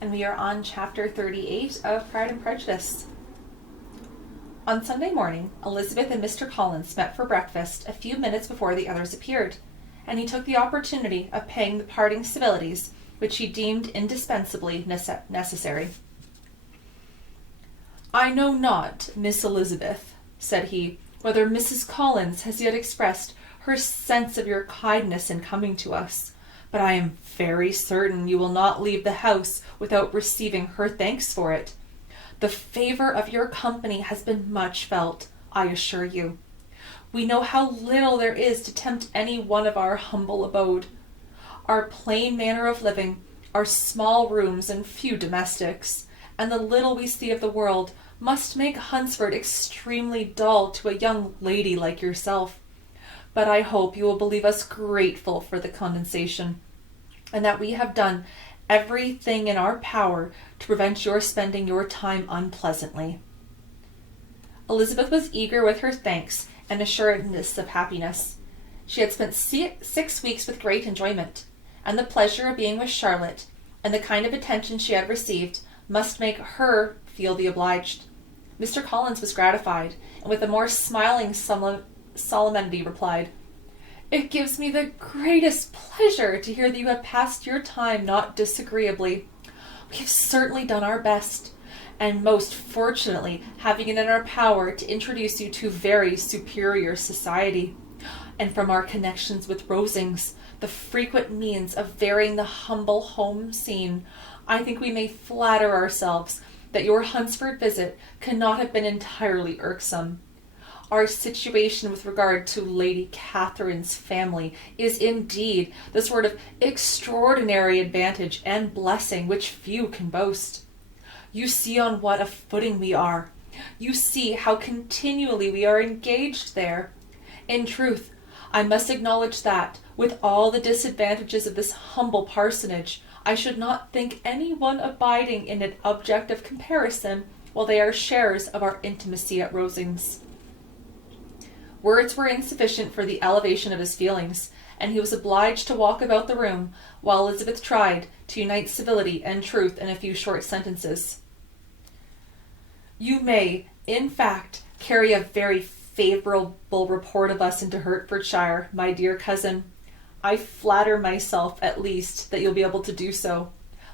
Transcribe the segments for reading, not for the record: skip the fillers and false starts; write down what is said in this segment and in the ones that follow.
and we are on chapter 38 of Pride and Prejudice. On Sunday morning, Elizabeth and Mr. Collins met for breakfast a few minutes before the others appeared, and he took the opportunity of paying the parting civilities which he deemed indispensably necessary. "I know not, Miss Elizabeth," said he, "whether Mrs. Collins has yet expressed her sense of your kindness in coming to us, but I am very certain you will not leave the house without receiving her thanks for it. The favour of your company has been much felt, I assure you. We know how little there is to tempt any one of our humble abode. Our plain manner of living, our small rooms and few domestics, and the little we see of the world, must make Hunsford extremely dull to a young lady like yourself. But I hope you will believe us grateful for the condescension, and that we have done everything in our power to prevent your spending your time unpleasantly." Elizabeth was eager with her thanks and assuredness of happiness. She had spent 6 weeks with great enjoyment, and the pleasure of being with Charlotte, and the kind of attention she had received, must make her feel the obliged. Mr. Collins was gratified, and with a more smiling solemnity replied, "It gives me the greatest pleasure to hear that you have passed your time not disagreeably. We have certainly done our best, and most fortunately having it in our power to introduce you to very superior society, and from our connections with Rosings, the frequent means of varying the humble home scene, I think we may flatter ourselves that your Hunsford visit cannot have been entirely irksome. Our situation with regard to Lady Catherine's family is indeed the sort of extraordinary advantage and blessing which few can boast. You see on what a footing we are. You see how continually we are engaged there. In truth, I must acknowledge that, with all the disadvantages of this humble parsonage, I should not think any one abiding in it object of comparison, while they are sharers of our intimacy at Rosings." Words were insufficient for the elevation of his feelings, and he was obliged to walk about the room, while Elizabeth tried to unite civility and truth in a few short sentences. "You may, in fact, carry a very favourable report of us into Hertfordshire, my dear cousin. I flatter myself, at least, that you'll be able to do so.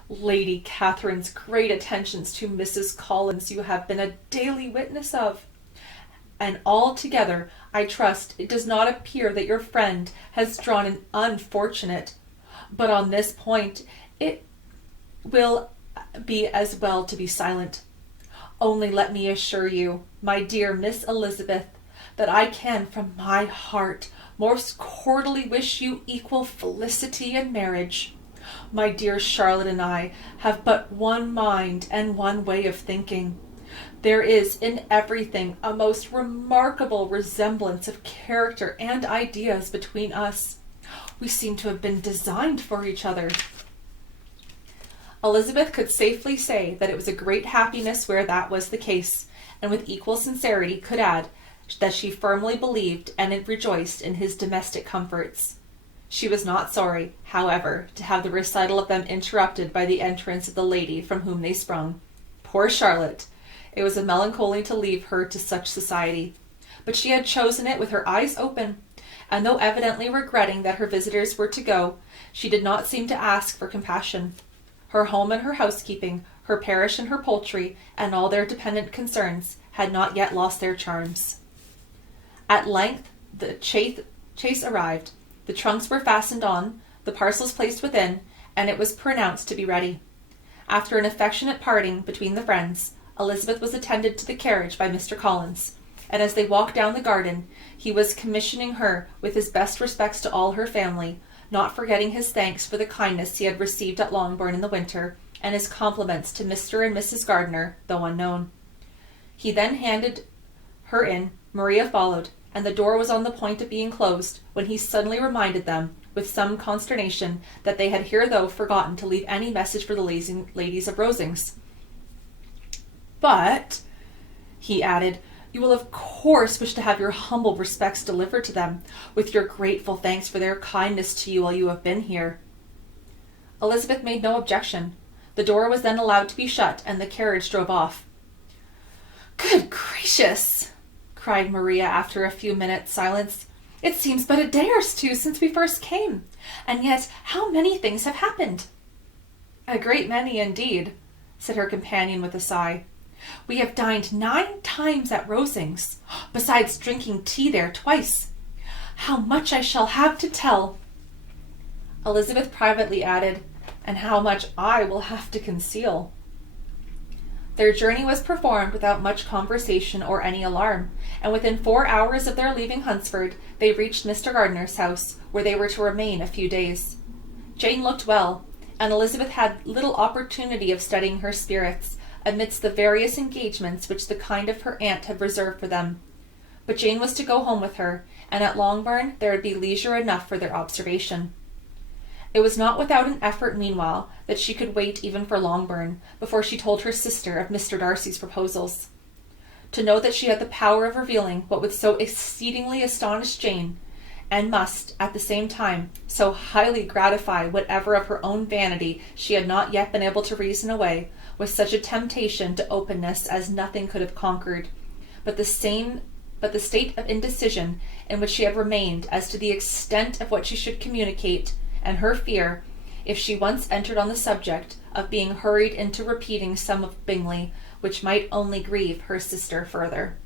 Lady Catherine's great attentions to Mrs. Collins you have been a daily witness of. And altogether, I trust it does not appear that your friend has drawn an unfortunate, but on this point it will be as well to be silent. Only let me assure you, my dear Miss Elizabeth, that I can from my heart most cordially wish you equal felicity in marriage. My dear Charlotte and I have but one mind and one way of thinking. There is in everything a most remarkable resemblance of character and ideas between us. We seem to have been designed for each other." Elizabeth could safely say that it was a great happiness where that was the case, and with equal sincerity could add that she firmly believed and rejoiced in his domestic comforts. She was not sorry, however, to have the recital of them interrupted by the entrance of the lady from whom they sprung. Poor Charlotte! It was a melancholy to leave her to such society, but she had chosen it with her eyes open, and though evidently regretting that her visitors were to go, she did not seem to ask for compassion. Her home and her housekeeping, her parish and her poultry, and all their dependent concerns had not yet lost their charms. At length the chaise arrived, the trunks were fastened on, the parcels placed within, and it was pronounced to be ready. After an affectionate parting between the friends, Elizabeth was attended to the carriage by Mr. Collins, and as they walked down the garden, he was commissioning her with his best respects to all her family, not forgetting his thanks for the kindness he had received at Longbourn in the winter, and his compliments to Mr. and Mrs. Gardiner, though unknown. He then handed her in, Maria followed, and the door was on the point of being closed, when he suddenly reminded them, with some consternation, that they had hitherto forgotten to leave any message for the ladies of Rosings. "But," he added, "you will of course wish to have your humble respects delivered to them, with your grateful thanks for their kindness to you while you have been here." Elizabeth made no objection, The door was then allowed to be shut, and the carriage drove off. "Good gracious!" cried Maria after a few minutes' silence. "It seems but a day or two since we first came, and yet how many things have happened!" "A great many indeed," said her companion with a sigh. "We have dined 9 times at Rosings, besides drinking tea there twice. How much I shall have to tell!" Elizabeth privately added, "and how much I will have to conceal." Their journey was performed without much conversation or any alarm, and within 4 hours of their leaving Hunsford, they reached Mr. Gardiner's house, where they were to remain a few days. Jane looked well, and Elizabeth had little opportunity of studying her spirits, amidst the various engagements which the kind of her aunt had reserved for them. But Jane was to go home with her, and at Longbourn there would be leisure enough for their observation. It was not without an effort, meanwhile, that she could wait even for Longbourn, before she told her sister of Mr. Darcy's proposals. To know that she had the power of revealing what would so exceedingly astonish Jane, and must, at the same time, so highly gratify whatever of her own vanity she had not yet been able to reason away, was such a temptation to openness as nothing could have conquered, but the state of indecision in which she had remained as to the extent of what she should communicate, and her fear, if she once entered on the subject, of being hurried into repeating some of Bingley, which might only grieve her sister further.